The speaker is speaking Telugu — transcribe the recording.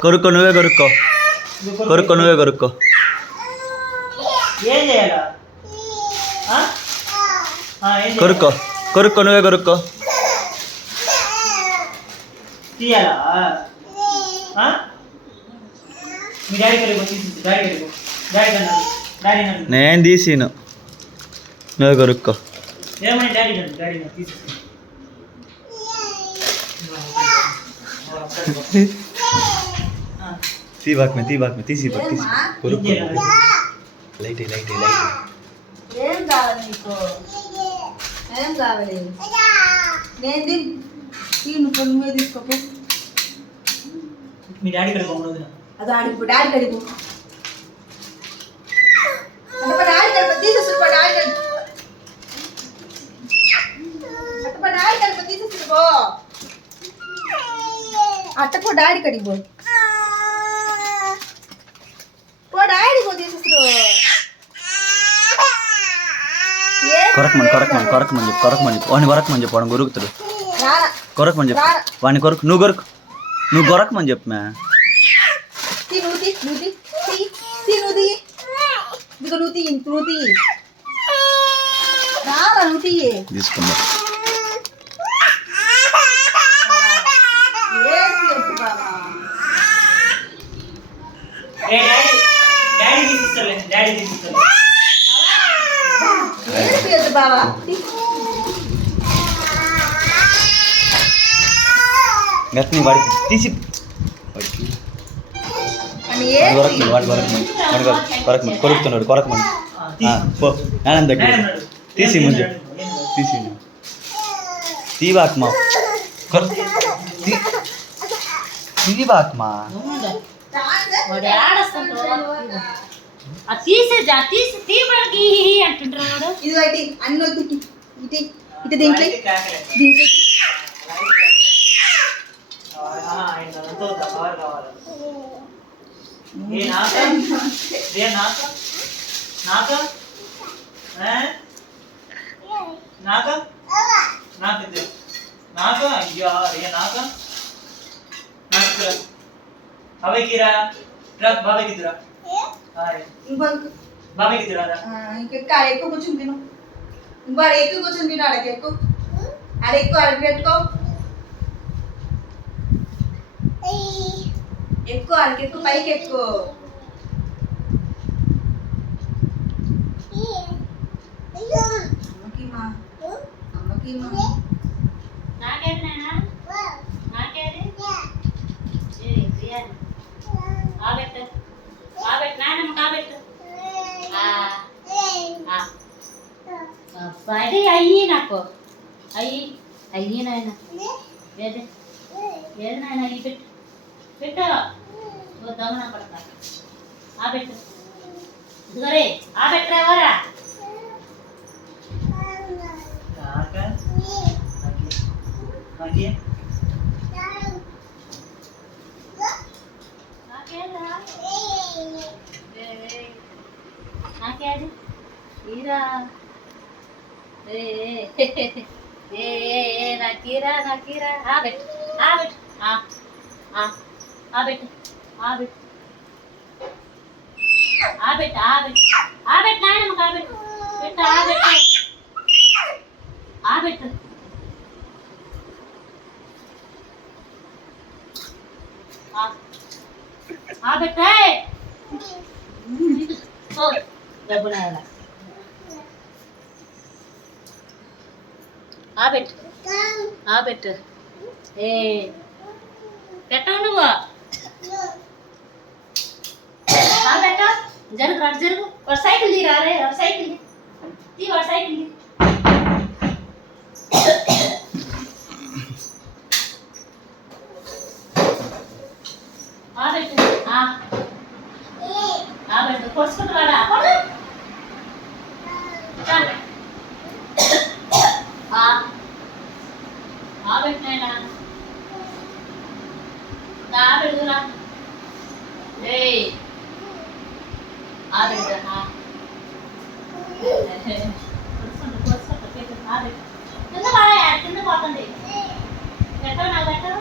కొరుక్కో నువ్వే కొరుక్కో కొరుక్కో కొరుక్కో కొరుక్కో నువ్వే కొరుక్కో నేను తీసిను నువ్వే కొరుక్కో తీసి కొరుక్కో లైట్ ఏం కావాలి నీకు ఏం కావాలి నేను నువ్వే తీసుకోపో మీ డాడీ కడుపు అది ఆడిపో డాడీ కడుపు అంటే డాడీ కడుపు తీసేసుకో డాడీ కడుపు అంటే డాడీ కడుపు తీసేసుకో అట్టపో డాడీ కడిపో పో డాడీ పో తీసేసుకో కొరకమని చెప్పు వాడిని కొరకమని చెప్పు వాడిని కొరుకుతాడు కొరకమని చెప్పు వాడిని కొరకు నువ్వు కొరకమని చెప్పు మ్యా తీసుకుందా బాబా గట్ని వాడికి తీసి కొరుకుతున్నాడు కొరకమని పో ఆనంద్ దగ్గర తీసి ముందు తీసి తీవాకమా తీవాకమా తీసి తీపడికి అంటుంటారు ఇది బయటి అన్ని వద్దు ఇటు ఇటు దీంట్లో ఇంకా ఎక్కువ కూర్చుని తిను ఇంకో ఎక్కువ కూర్చుని తిను అడగ ఎక్కువ అడగ పెట్టుకో ఎక్కువ అడగెక్కు పైకి ఎక్కువ అయ్యి నాకు అయ్యి నాయన ఏది నాయన అయ్యి పెట్టు దొంగన పడతా పెట్టు ఇదిగోరే పెట్టరేవరా నాకేది ఈరా నాకీరా పెట్టు నాయనమ్మ కాబెట్టు పెట్టు పెట్టు పెట్టే డబ్బునాయన పెట్టు పెట్టవు నువ్వు పెట్టు జరుగు వాడు సైకిల్ తీరారే వాడు సైకిల్ వాడు సైకిల్ పెట్టు పొడుచుకుంటున్నాడా పెట్టినాయనా పెడుగురా కింద పోతుంది పెట్టవు నాకు పెట్టవు